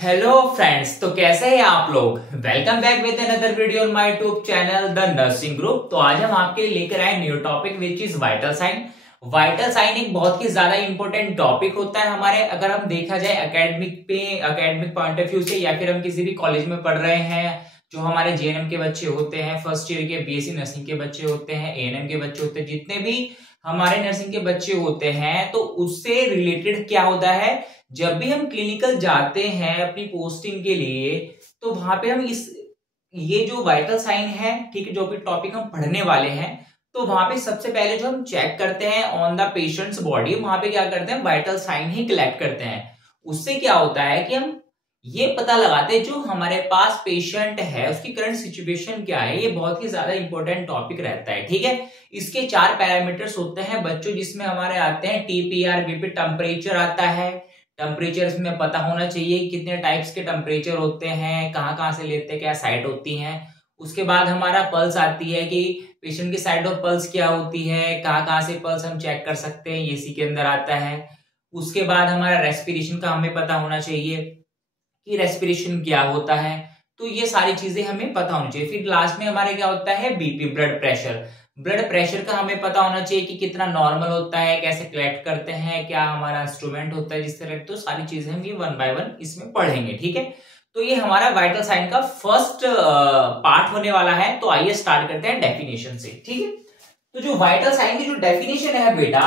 Hello friends, तो कैसे हैं आप लोग। Welcome back with another video on my YouTube channel the nursing group. तो आज हम आपके लेकर आए new topic which is vital sign. Vital sign एक बहुत ही ज्यादा इंपॉर्टेंट टॉपिक होता है हमारे, अगर हम देखा जाए एकेडमिक पॉइंट ऑफ व्यू से, या फिर हम किसी भी कॉलेज में पढ़ रहे हैं, जो हमारे जीएनएम के बच्चे होते हैं, फर्स्ट ईयर के बीएससी नर्सिंग के बच्चे होते हैं, एएनएम के बच्चे होते हैं, जितने भी हमारे नर्सिंग के बच्चे होते हैं, तो उससे रिलेटेड क्या होता है, जब भी हम क्लिनिकल जाते हैं अपनी पोस्टिंग के लिए, तो वहां पे हम ये जो वाइटल साइन है, ठीक है, जो भी टॉपिक हम पढ़ने वाले हैं, तो वहां पे सबसे पहले जो हम चेक करते हैं ऑन द पेशेंट्स बॉडी, वहां पे क्या करते हैं, वाइटल साइन ही कलेक्ट करते हैं। उससे क्या होता है कि हम ये पता लगाते हैं जो हमारे पास पेशेंट है उसकी करंट सिचुएशन क्या है। ये बहुत ही ज्यादा इंपॉर्टेंट टॉपिक रहता है, ठीक है। इसके 4 पैरामीटर्स होते हैं बच्चों, जिसमें हमारे आते हैं टीपीआर, बीपी, टेम्परेचर आता है। टेम्परेचर इसमें पता होना चाहिए कितने टाइप्स के टेम्परेचर होते हैं, कहाँ से लेते हैं, क्या साइट होती है। उसके बाद हमारा पल्स आती है कि पेशेंट की साइड ऑफ पल्स क्या होती है, कहाँ से पल्स हम चेक कर सकते हैं, इसी के अंदर आता है। उसके बाद हमारा रेस्पिरेशन का हमें पता होना चाहिए कि रेस्पिरेशन क्या होता है, तो ये सारी चीजें हमें पता होनी चाहिए। फिर लास्ट में हमारे क्या होता है, BP, blood pressure. Blood pressure का हमें पता होना चाहिए कि कितना नॉर्मल होता है, कैसे कलेक्ट करते हैं, क्या हमारा इंस्ट्रूमेंट होता है जिससे कलेक्ट, तो सारी चीजें हम ये 1 बाय 1 इसमें पढ़ेंगे, ठीक है। तो ये हमारा वाइटल साइन का फर्स्ट पार्ट होने वाला है। तो आइए स्टार्ट करते हैं डेफिनेशन से, ठीक है। तो जो वाइटल साइन की जो डेफिनेशन है बेटा,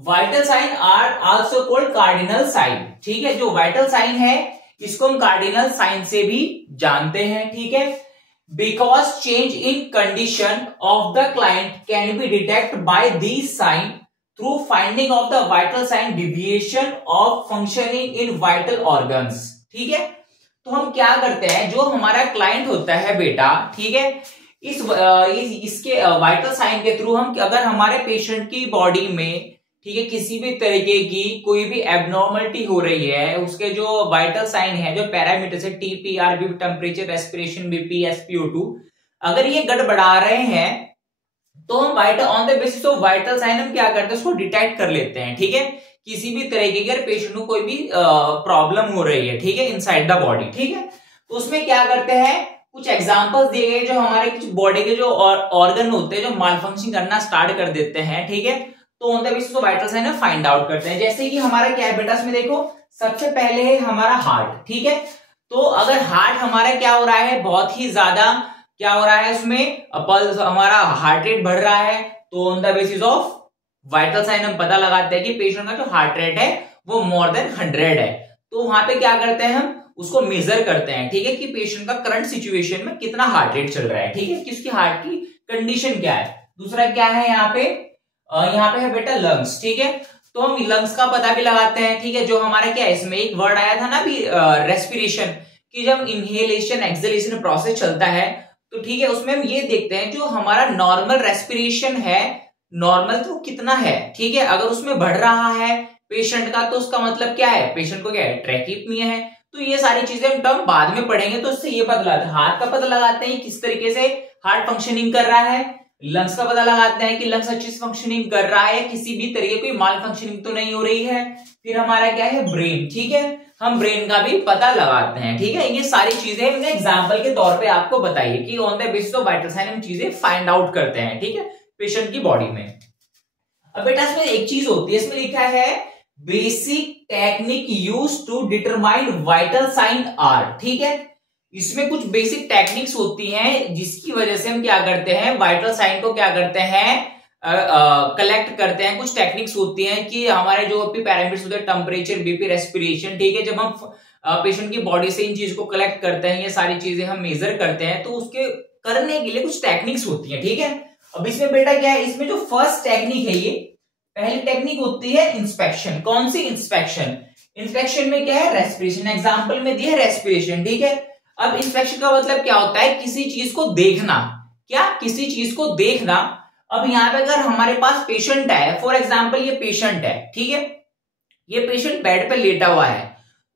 vital sign are also called cardinal sign, ठीक है। जो वाइटल साइन है इसको हम कार्डिनल साइन से भी जानते हैं, ठीक है। Because change in condition of the client can be detect by this sign through finding of the vital sign deviation of functioning in vital organs, ठीक है। तो हम क्या करते हैं, जो हमारा क्लाइंट होता है बेटा, ठीक है, इसके वाइटल साइन के थ्रू हम, अगर हमारे पेशेंट की बॉडी में, ठीक है, किसी भी तरीके की कोई भी एबनॉर्मलिटी हो रही है, उसके जो वाइटल साइन है, जो पैरामीटर्स है, TPR, BP, temperature, respiration, BP, S P O two, अगर ये गड़बड़ा रहे हैं, तो हम vital on the basis of vital sign हम क्या करते हैं, उसको डिटेक्ट कर लेते हैं, ठीक है। किसी भी तरीके के पेशेंट को कोई भी प्रॉब्लम हो रही है, ठीक है, इनसाइड द बॉडी, ठीक है, तो उसमें क्या करते हैं, कुछ एग्जांपल्स दिए गए जो हमारे कुछ बॉडी के जो ऑर्गन होते हैं जो मालफंक्शन करना स्टार्ट कर देते हैं, ठीक है। तो on the basis of vital sign find out करते हैं। जैसे कि हमारा क्या है बेटा, इसमें देखो सबसे पहले है हमारा हार्ट, ठीक है। तो अगर हार्ट हमारा क्या हो रहा है, बहुत ही ज्यादा क्या हो रहा है, उसमें पल्स, हमारा हार्ट रेट बढ़ रहा है, तो on the basis of vital sign हम पता लगाते हैं कि पेशेंट का जो हार्ट रेट है वो मोर देन 100 है। तो वहां पे क्या करते हैं, हम उसको मेजर करते हैं, ठीक है, कि पेशेंट का करंट सिचुएशन में कितना हार्ट रेट चल रहा है, ठीक है, कि उसकी हार्ट की कंडीशन क्या है। दूसरा क्या है यहाँ पे है बेटा लंग्स, ठीक है। तो हम लंग्स का पता भी लगाते हैं, ठीक है। जो हमारा क्या है, इसमें एक वर्ड आया था ना अभी, रेस्पिरेशन, कि जब इनहेलेशन एक्सहेलेशन प्रोसेस चलता है, तो ठीक है, उसमें हम ये देखते हैं जो हमारा नॉर्मल रेस्पिरेशन है, नॉर्मल तो कितना है, ठीक है। अगर उसमें बढ़ रहा है पेशेंट का, तो उसका मतलब क्या है, पेशेंट को क्या है, ट्रैकीपनिया है। तो ये सारी चीजें हम टर्म बाद में पढ़ेंगे। तो इससे ये पता लगाते हैं, हार्ट का पता लगाते हैं किस तरीके से हार्ट फंक्शनिंग कर रहा है, लंग्स का पता लगाते हैं कि लंग्स अच्छी से फंक्शनिंग कर रहा है, किसी भी तरीके कोई माल फंक्शनिंग तो नहीं हो रही है। फिर हमारा क्या है, ब्रेन, ठीक है, हम ब्रेन का भी पता लगाते हैं, ठीक है। ये सारी चीजें हमने एग्जांपल के तौर पे आपको बताई कि on the basis of vital sign हम चीजें फाइंड आउट करते हैं, ठीक है, पेशेंट की बॉडी में। अब बेटा इसमें एक चीज होती है, इसमें लिखा है basic technique use to determine vital sign are, ठीक है। इसमें कुछ बेसिक टेक्निक्स होती हैं जिसकी वजह से हम क्या करते हैं, वाइटल साइन को क्या करते हैं, कलेक्ट करते हैं। कुछ टेक्निक्स होती हैं कि हमारे जो भी पैरामीटर्स होते हैं, टेम्परेचर, बीपी, रेस्पिरेशन, ठीक है, जब हम पेशेंट की बॉडी से इन चीज को कलेक्ट करते हैं, ये सारी चीजें हम मेजर करते हैं, तो उसके करने के लिए कुछ टेक्निक्स होती है, ठीक है। अब इसमें बेटा क्या है, इसमें जो फर्स्ट टेक्निक है, ये पहली टेक्निक होती है इंस्पेक्शन। कौन सी इंस्पेक्शन, इंस्पेक्शन में क्या है, रेस्पिरेशन, एग्जाम्पल में दिया है रेस्पिरेशन, ठीक है। अब इंस्पेक्शन का मतलब क्या होता है, किसी चीज को देखना, क्या, किसी चीज को देखना। अब यहाँ पे अगर हमारे पास पेशेंट है, फॉर एग्जांपल ये पेशेंट है, ठीक है, ये पेशेंट बेड पे लेटा हुआ है,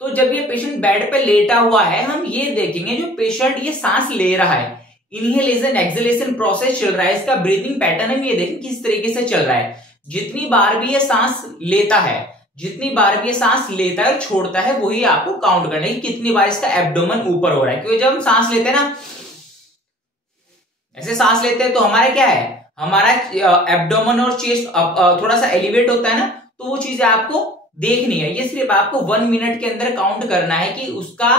तो जब ये पेशेंट बेड पे लेटा हुआ है, हम ये देखेंगे जो पेशेंट ये सांस ले रहा है, इनहेलेशन एक्सहेलेशन प्रोसेस चल रहा है, इसका ब्रीथिंग पैटर्न हम ये देखें किस तरीके से चल रहा है। जितनी बार भी ये सांस लेता है, जितनी बार भी ये सांस लेता है और छोड़ता है वही आपको काउंट करना है कि कितनी बार इसका एब्डोमेन ऊपर हो रहा है। क्योंकि जब हम सांस लेते हैं ना, ऐसे सांस लेते हैं तो हमारा क्या है, हमारा एब्डोमेन और चेस्ट थोड़ा सा एलिवेट होता है ना, तो वो चीजें आपको देखनी है। ये सिर्फ आपको 1 मिनट के अंदर काउंट करना है कि उसका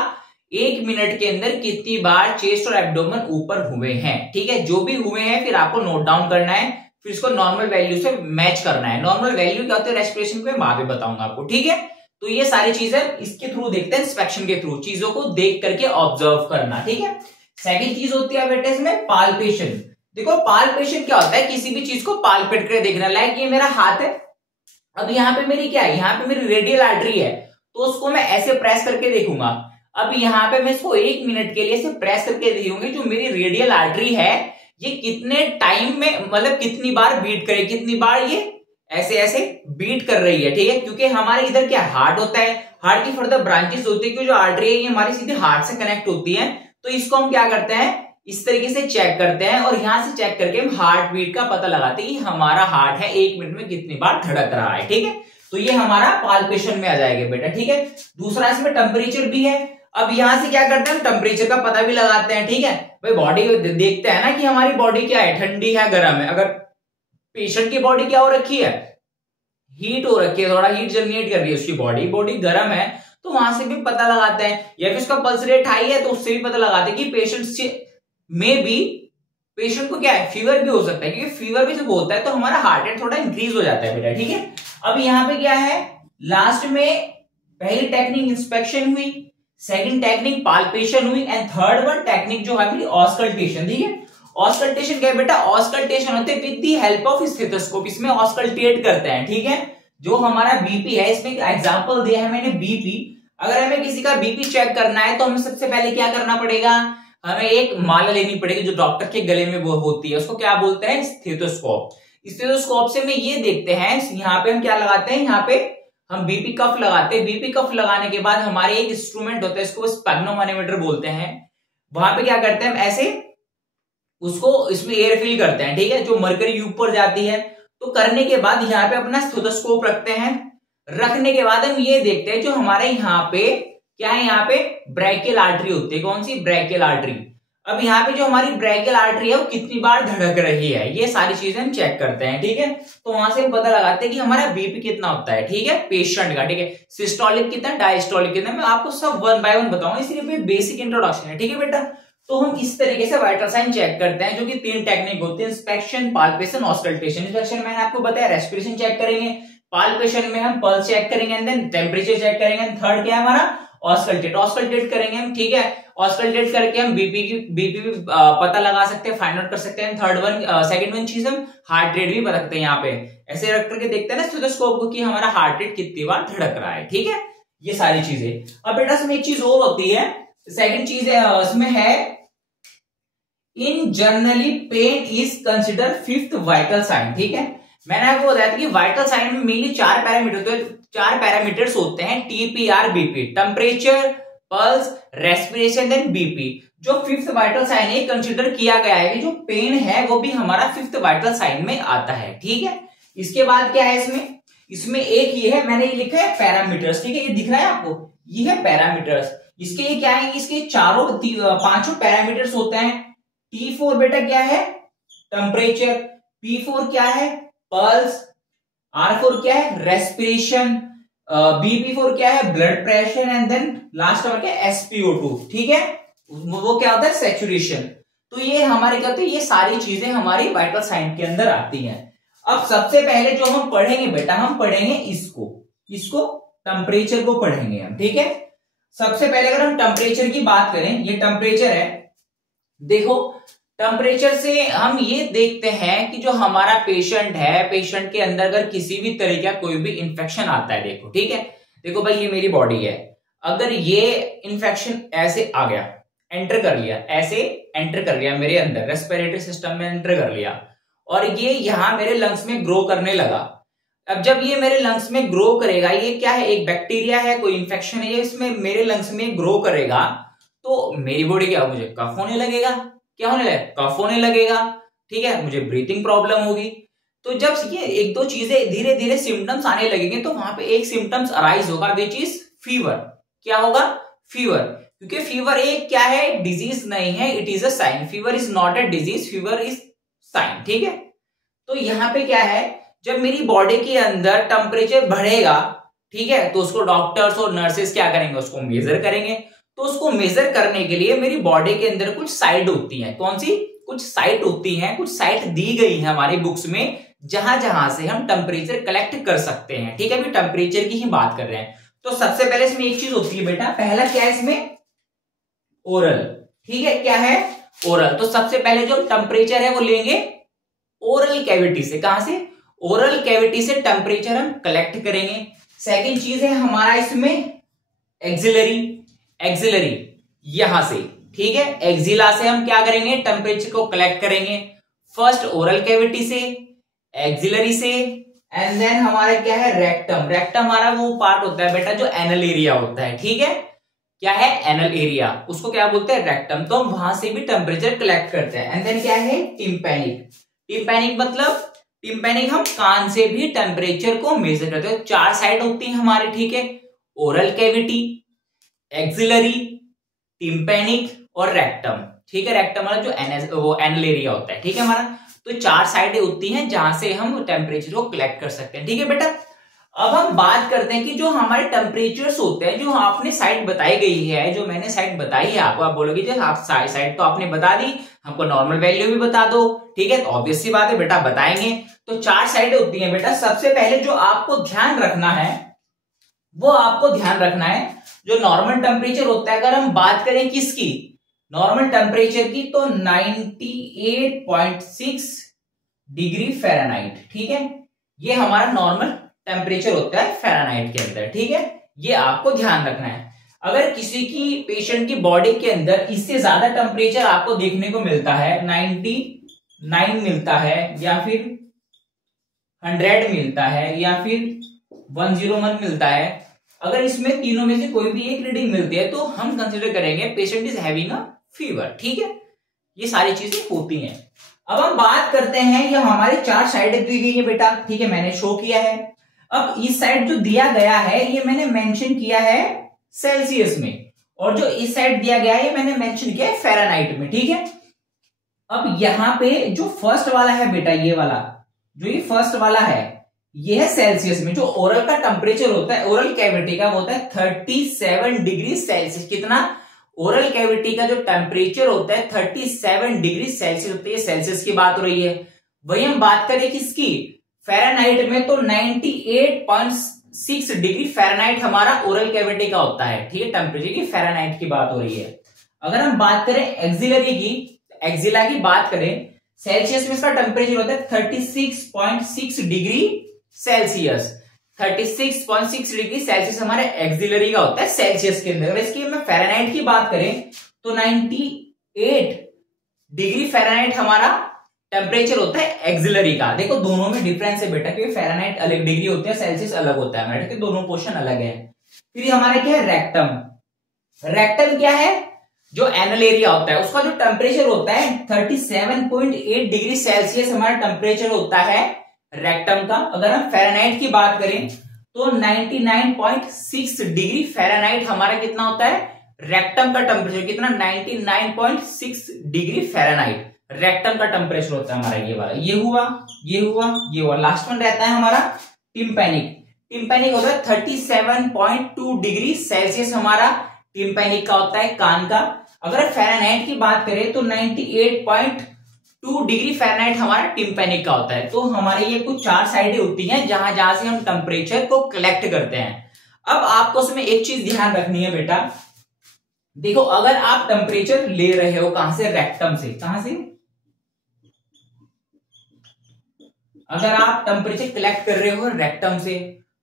1 मिनट के अंदर कितनी बार चेस्ट और एब्डोमेन ऊपर हुए हैं। ठीक है, जो भी हुए हैं फिर आपको नोट डाउन करना है, फिर इसको नॉर्मल वैल्यू से मैच करना है। नॉर्मल वैल्यू क्या होती है रेस्पिरेशन पे बाद में बताऊंगा आपको। ठीक है, तो ये सारी चीजें इसके थ्रू देखते हैं, इंस्पेक्शन के थ्रू चीजों को देख करके ऑब्जर्व करना। ठीक है, सेकंड चीज होती है बेटे इसमें पाल्पेशन। देखो पाल्पेशन क्या होता है, किसी भी चीज को पाल्पेट करके देखना। लाइक ये मेरा हाथ है, अब यहाँ पे मेरी क्या है, यहाँ पे मेरी रेडियल आर्टरी है, तो उसको मैं ऐसे प्रेस करके देखूंगा। अब यहाँ पे मैं इसको 1 मिनट के लिए ऐसे प्रेस करके देखूंगी, जो मेरी रेडियल आर्टरी है ये कितने टाइम में, मतलब कितनी बार बीट करे, कितनी बार ये ऐसे ऐसे बीट कर रही है। ठीक है, क्योंकि हमारे इधर क्या हार्ट होता है, हार्ट की फर्दर ब्रांचेस होती है, क्योंकि जो आर्टरी है ये हमारी सीधे हार्ट से कनेक्ट होती है। तो इसको हम क्या करते हैं, इस तरीके से चेक करते हैं और यहां से चेक करके हम हार्ट बीट का पता लगाते हैं कि हमारा हार्ट है 1 मिनट में कितनी बार धड़क रहा है। ठीक है, तो ये हमारा पाल्पेशन में आ जाएगा बेटा। ठीक है, दूसरा इसमें टेम्परेचर भी है। अब यहां से क्या करते हैं, टेम्परेचर का पता भी लगाते हैं। ठीक है भाई, बॉडी देखते हैं ना कि हमारी बॉडी क्या है, ठंडी है गर्म है। अगर पेशेंट की बॉडी क्या हो रखी है, हीट हो रखी है, थोड़ा हीट जनरेट कर रही है उसकी बॉडी गर्म है, तो वहां से भी पता लगाते हैं। या फिर उसका पल्स रेट हाई है तो उससे भी पता लगाते हैं कि पेशेंट को क्या है, फीवर भी हो सकता है, क्योंकि फीवर भी जब होता है तो हमारा हार्ट रेट थोड़ा इंक्रीज हो जाता है बेटा। ठीक है, अब यहाँ पे क्या है, लास्ट में पहली टेक्निक इंस्पेक्शन हुई, सेकंड टेक्निक पाल्पेशन हुई, एंड थर्ड वन टेक्निक जो है ऑस्कल्टेशन। ठीक है, ऑस्कल्टेशन क्या है बेटा, ऑस्कल्टेशन होते हैं with the help of stethoscope, इसमें ऑस्कल्टेट करते हैं। ठीक है, जो हमारा बीपी है, इसमें एग्जांपल दिया है मैंने बीपी। अगर हमें किसी का बीपी चेक करना है तो हमें सबसे पहले क्या करना पड़ेगा, हमें एक माला लेनी पड़ेगी जो डॉक्टर के गले में वो होती है, उसको क्या बोलते हैं, स्टेथोस्कोप। स्टेथोस्कोप से में ये देखते हैं, यहाँ पे हम क्या लगाते हैं, यहाँ पे हम बीपी कफ लगाते हैं। बीपी कफ लगाने के बाद हमारे एक इंस्ट्रूमेंट होता है, इसको स्पेग्नोमैनोमीटर बोलते हैं। वहां पे क्या करते हैं, हम ऐसे उसको इसमें एयर फिल करते हैं। ठीक है, जो मरकरी ऊपर जाती है, तो करने के बाद यहाँ पे अपना स्टेथोस्कोप रखते हैं। रखने के बाद हम ये देखते हैं जो हमारे यहाँ पे क्या है, यहाँ पे ब्रैकियल आर्टरी होती है। कौन सी, ब्रैकियल आर्टरी। अब यहाँ पे जो हमारी ब्रैकियल आर्टरी है वो कितनी बार धड़क रही है, ये सारी चीजें हम चेक करते हैं। ठीक है, तो वहां से हम पता लगाते हैं कि हमारा बीपी कितना होता है। ठीक है, पेशेंट का। ठीक है, सिस्टोलिक कितना, डायस्टोलिक कितना, मैं आपको सब 1 बाय 1 बताऊंगा, इसलिए बेसिक इंट्रोडक्शन है। ठीक है बेटा, तो हम इस तरीके से वाइटल साइन चेक करते हैं, जो कि 3 टेक्निक होती है, इंस्पेक्शन, पाल्पेशन, ऑस्कल्टेशन। इंस्पेक्शन मैंने आपको बताया रेस्पिरेशन चेक करेंगे, पाल्पेशन में हम पल्स चेक करेंगे, एंड देन टेम्परेचर चेक करेंगे, एंड थर्ड क्या है हमारा, ऑस्कल्टेट करेंगे हम। ठीक है, ऑस्कल्टेट करके हम बीपी भी पता लगा सकते हैं, फाइंड आउट कर सकते हैं। सेकंड वन चीज हम हार्ट रेट भी बता सकते हैं। यहाँ पे ऐसे रख करके देखते हैं ना स्टेथोस्कोप को कि हमारा हार्ट रेट कितनी बार धड़क रहा है। ठीक है, ये सारी चीजें। अब बेटा इसमें एक चीज और होती है, सेकंड चीज इसमें है, in generally pain is consider 5th vital sign. ठीक है, मैंने आपको बताया था कि वाइटल साइन में मेनली 4 पैरामीटर्स होते हैं, TPR, BP, temperature, pulse, respiration, then BP. जो 5th वाइटल साइन है कंसिडर किया गया है कि जो पेन है वो भी हमारा 5th वाइटल साइन में आता है। ठीक है, इसके बाद क्या है इसमें एक ये है, मैंने ये लिखा है पैरामीटर्स। ठीक है, ये दिख रहा है आपको, ये है पैरामीटर्स। इसके ये क्या है, इसके 5 पैरामीटर्स होते हैं। T4 बेटा क्या है, टेम्परेचर, P4 क्या है, पल्स, R4 क्या है, रेस्पिरेशन, BP4 क्या है, blood pressure, and then last number क्या है, SpO2। ठीक है, वो क्या होता है, सैचुरेशन। तो ये हमारे क्या होते हैं, ये सारी चीजें हमारी वाइटल साइन के अंदर आती हैं। अब सबसे पहले जो हम पढ़ेंगे बेटा, हम पढ़ेंगे इसको टेम्परेचर को पढ़ेंगे हम। ठीक है, सबसे पहले अगर हम टेम्परेचर की बात करें, ये टेम्परेचर है। देखो टेम्परेचर से हम ये देखते हैं कि जो हमारा पेशेंट है, पेशेंट के अंदर अगर किसी भी तरह का कोई भी इंफेक्शन आता है, देखो ठीक है, देखो भाई ये मेरी बॉडी है, अगर ये इंफेक्शन ऐसे आ गया, एंटर कर लिया, ऐसे एंटर कर लिया मेरे अंदर, रेस्पिरेटरी सिस्टम में एंटर कर लिया, और ये यहां मेरे लंग्स में ग्रो करने लगा। अब जब ये मेरे लंग्स में ग्रो करेगा, ये क्या है, एक बैक्टीरिया है, कोई इंफेक्शन है, ये इसमें मेरे लंग्स में ग्रो करेगा, तो मेरी बॉडी क्या, मुझे कफ होने लगेगा, क्या होने लगेगा, कफ होने लगेगा। ठीक है, मुझे ब्रीथिंग प्रॉब्लम होगी। तो जब ये एक दो चीजें धीरे धीरे सिम्टम्स आने लगेंगे तो वहां पे एक सिम्टम्स अराइज होगा विच इज फीवर। क्या होगा? फीवर। क्योंकि फीवर एक क्या है? डिजीज नहीं है, it is a sign. Fever is not a disease, fever is sign. ठीक है, तो यहाँ पे क्या है, जब मेरी बॉडी के अंदर टेम्परेचर बढ़ेगा, ठीक है, तो उसको डॉक्टर्स और नर्सेस क्या करेंगे? उसको मेजर करेंगे। तो उसको मेजर करने के लिए मेरी बॉडी के अंदर कुछ साइट होती है। कौन सी? कुछ साइट होती है, कुछ साइट दी गई है हमारी बुक्स में, जहां जहां से हम टेम्परेचर कलेक्ट कर सकते हैं। ठीक है, अभी टेम्परेचर की ही बात कर रहे हैं। तो सबसे पहले इसमें एक चीज होती है बेटा, पहला क्या है इसमें? ओरल। ठीक है, क्या है? ओरल। तो सबसे पहले जो टेम्परेचर है वो लेंगे ओरल कैविटी से। कहां से? ओरल कैविटी से टेम्परेचर हम कलेक्ट करेंगे। सेकेंड चीज है हमारा इसमें एक्सिलरी। एक्सिलरी यहां से, ठीक है, एक्सिला से हम क्या करेंगे? टेम्परेचर को कलेक्ट करेंगे। फर्स्ट ओरल कैविटी से, एक्सिलरी से, एंड देन हमारा क्या है? रेक्टम। रेक्टम हमारा वो पार्ट होता है बेटा जो एनल एरिया होता है। ठीक है, क्या है? एनल एरिया, उसको क्या बोलते हैं? रेक्टम। तो हम वहां से भी टेम्परेचर कलेक्ट करते हैं। एंड देन क्या है? टिम्पैनिक। टिम्पैनिक मतलब टिम्पैनिक हम कान से भी टेम्परेचर को मेजर करते हैं। चार साइड होती है हमारे, ठीक है, ओरल कैविटी, एक्सिलरी, टिम्पैनिक और रेक्टम। ठीक है, रेक्टम मतलब जो वो एनल एरिया होता है। ठीक है हमारा, तो चार साइडें होती हैं जहां से हम टेम्परेचर को कलेक्ट कर सकते हैं। ठीक है बेटा, अब हम बात करते हैं कि जो हमारे टेम्परेचर्स होते हैं, जो आपने साइड बताई गई है, जो मैंने साइड बताई है आपको, आप बोलोगे जो आप साइड तो आपने बता दी, हमको नॉर्मल वैल्यू भी बता दो। ठीक है, तो ऑब्वियस सी बात है बेटा, बताएंगे। तो चार साइडें होती हैं बेटा। सबसे पहले जो आपको ध्यान रखना है, वो आपको ध्यान रखना है जो नॉर्मल टेम्परेचर होता है, अगर हम बात करें किसकी? नॉर्मल टेम्परेचर की, तो 98.6 डिग्री फ़ारेनहाइट। ठीक है, ये हमारा नॉर्मल टेम्परेचर होता है फ़ारेनहाइट के अंदर। ठीक है, ये आपको ध्यान रखना है। अगर किसी की पेशेंट की बॉडी के अंदर इससे ज्यादा टेम्परेचर आपको देखने को मिलता है, 99 मिलता है, या फिर 100 मिलता है, या फिर 101 मिलता है, अगर इसमें तीनों में से कोई भी एक रीडिंग मिलती है, तो हम कंसिडर करेंगे patient is having a fever. ठीक है, ये सारी चीजें होती हैं। अब हम बात करते हैं, ये हमारी चार साइडें दी गई है बेटा। ठीक है, मैंने शो किया है। अब इस साइड जो दिया गया है, ये मैंने मेंशन किया है सेल्सियस में, और जो इस साइड दिया गया है ये मैंने मेंशन किया है फ़ारेनहाइट में। ठीक है, अब यहां पे जो फर्स्ट वाला है बेटा, ये वाला जो ये फर्स्ट वाला है, ये है सेल्सियस में। जो ओरल का टेम्परेचर होता है, ओरल कैविटी का, वो होता है 37 डिग्री सेल्सियस। कितना? ओरल कैविटी का जो टेम्परेचर होता है 37 डिग्री सेल्सियस होता है। सेल्सियस की बात हो रही है। वही हम बात करें किसकी? फ़ारेनहाइट में, तो 98.6 डिग्री फ़ारेनहाइट हमारा ओरल कैविटी का होता है। ठीक है, टेम्परेचर की फ़ारेनहाइट की बात हो रही है। अगर हम बात करें एक्सिलरी की, एक्सिला की बात करें, सेल्सियस में इसका टेम्परेचर होता है 36.6 डिग्री सेल्सियस। 36.6 डिग्री सेल्सियस हमारे एक्सिलरी का होता है सेल्सियस के अंदर। इसकी मैं फ़ारेनहाइट की बात करें तो 98 डिग्री फ़ारेनहाइट हमारा टेम्परेचर होता है एक्सिलरी का। देखो दोनों में डिफरेंस है बेटा, क्योंकि फ़ारेनहाइट अलग डिग्री होती है, सेल्सियस अलग होता है हमारा, ठीक है, दोनों पोर्शन अलग है। फिर हमारा क्या है? रेक्टम। रेक्टम क्या है? जो एनल एरिया होता है, उसका जो टेम्परेचर होता है 37.8 डिग्री सेल्सियस हमारा टेम्परेचर होता है रेक्टम का। अगर हम फ़ारेनहाइट की बात करें तो 99.6 डिग्री फ़ारेनहाइट हमारा कितना होता है? रेक्टम का टेम्परेचर कितना? 99.6 डिग्री फ़ारेनहाइट रेक्टम का टेम्परेचर होता है हमारा। ये वाला, ये हुआ, ये हुआ, ये हुआ। लास्ट वन रहता है हमारा टिम्पैनिक। टिम्पैनिक होता है 37.2 डिग्री सेल्सियस हमारा टिम्पैनिक का होता है, कान का। अगर फ़ारेनहाइट की बात करें तो 98.2 डिग्री फ़ारेनहाइट हमारा टिम्पैनिक का होता है। तो हमारे ये कुछ चार साइडें होती हैं जहां जहां से हम टेम्परेचर को कलेक्ट करते हैं। अब आपको उसमें एक चीज ध्यान रखनी है बेटा, देखो अगर आप टेम्परेचर ले रहे हो कहां से? रेक्टम से। कहां से? अगर आप टेम्परेचर कलेक्ट कर रहे हो रेक्टम से,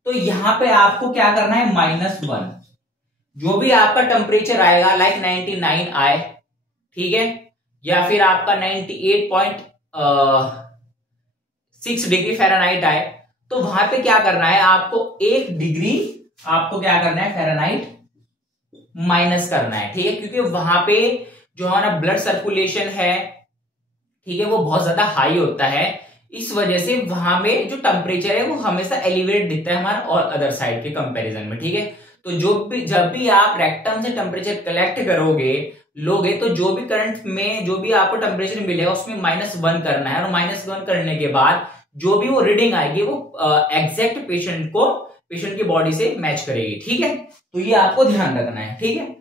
तो यहां पे आपको क्या करना है? -1। जो भी आपका टेम्परेचर आएगा, लाइक 99 आए, ठीक है, या फिर आपका 98.6 डिग्री फ़ारेनहाइट आए, तो वहां पे क्या करना है? आपको 1 डिग्री आपको क्या करना है? फ़ारेनहाइट माइनस करना है। ठीक है, क्योंकि वहां पे जो हमारा ब्लड सर्कुलेशन है, ठीक है, वो बहुत ज्यादा हाई होता है। इस वजह से वहां पे जो टेम्परेचर है वो हमेशा एलिवेट दिखता है हमारा और अदर साइड के कंपैरिजन में, ठीक है। तो जब भी आप रेक्टम से टेम्परेचर कलेक्ट लोगे तो जो भी करंट में जो भी आपको टेम्परेचर मिलेगा उसमें -1 करना है, और -1 करने के बाद जो भी वो रीडिंग आएगी वो एग्जैक्ट पेशेंट की बॉडी से मैच करेगी, ठीक है। तो ये आपको ध्यान रखना है, ठीक है।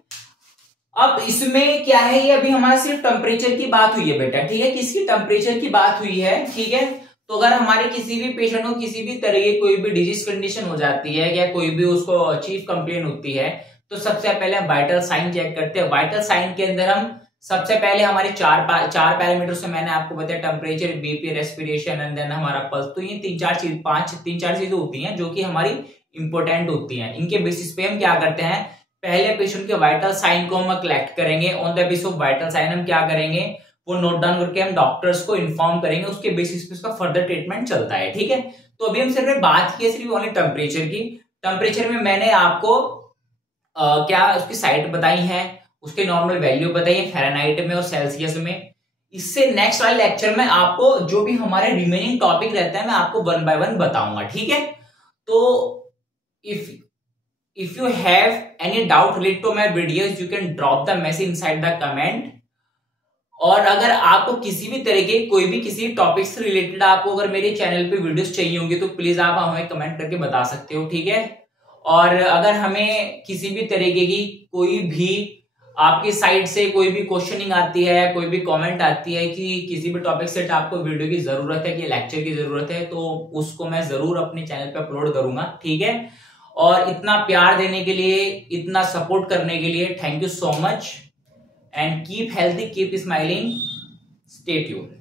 अब इसमें क्या है, ये अभी हमारा सिर्फ टेम्परेचर की बात हुई है बेटा, ठीक है, किसकी टेम्परेचर की बात हुई है, ठीक है। तो अगर हमारे किसी भी पेशेंट को किसी भी तरह की कोई भी डिजीज कंडीशन हो जाती है या कोई भी उसको चीफ कंप्लेन होती है, तो सबसे पहले हम वाइटल साइन चेक करते हैं। वाइटल साइन के अंदर हम सबसे पहले हमारे चार पैरामीटर से मैंने आपको बताया, temperature, BP, respiration and then हमारा पल्स। तो ये तीन चार चीजें होती हैं जो कि हमारी इंपॉर्टेंट होती हैं। इनके बेसिस पे हम क्या करते हैं, पहले पेशेंट के वाइटल साइन को हम कलेक्ट करेंगे। On the basis of vital sign हम क्या करेंगे, वो नोट डाउन करके हम डॉक्टर्स को इन्फॉर्म करेंगे, उसके बेसिस पे उसका फर्दर ट्रीटमेंट चलता है, ठीक है। तो अभी हम सिर्फ बात की सिर्फ ओनली टेम्परेचर की। टेम्परेचर में मैंने आपको क्या उसकी साइट बताई है, उसके नॉर्मल वैल्यू बताई है फ़ारेनहाइट में और सेल्सियस में। इससे नेक्स्ट वाले लेक्चर में आपको जो भी हमारे रिमेनिंग टॉपिक रहता है मैं आपको 1 बाय 1 बताऊंगा, ठीक है। तो if you have any doubt related to my videos you can drop the message inside the comment। और अगर आपको किसी भी तरह के कोई भी किसी टॉपिक से रिलेटेड आपको अगर मेरे चैनल पे वीडियोस चाहिए होंगे तो प्लीज आप हमें कमेंट करके बता सकते हो, ठीक है। और अगर हमें किसी भी तरीके की कोई भी आपकी साइड से कोई भी क्वेश्चनिंग आती है, कोई भी कमेंट आती है कि किसी भी टॉपिक से आपको वीडियो की जरूरत है कि लेक्चर की जरूरत है, तो उसको मैं जरूर अपने चैनल पे अपलोड करूंगा, ठीक है। और इतना प्यार देने के लिए, इतना सपोर्ट करने के लिए thank you so much and keep healthy, keep smiling, stay tuned.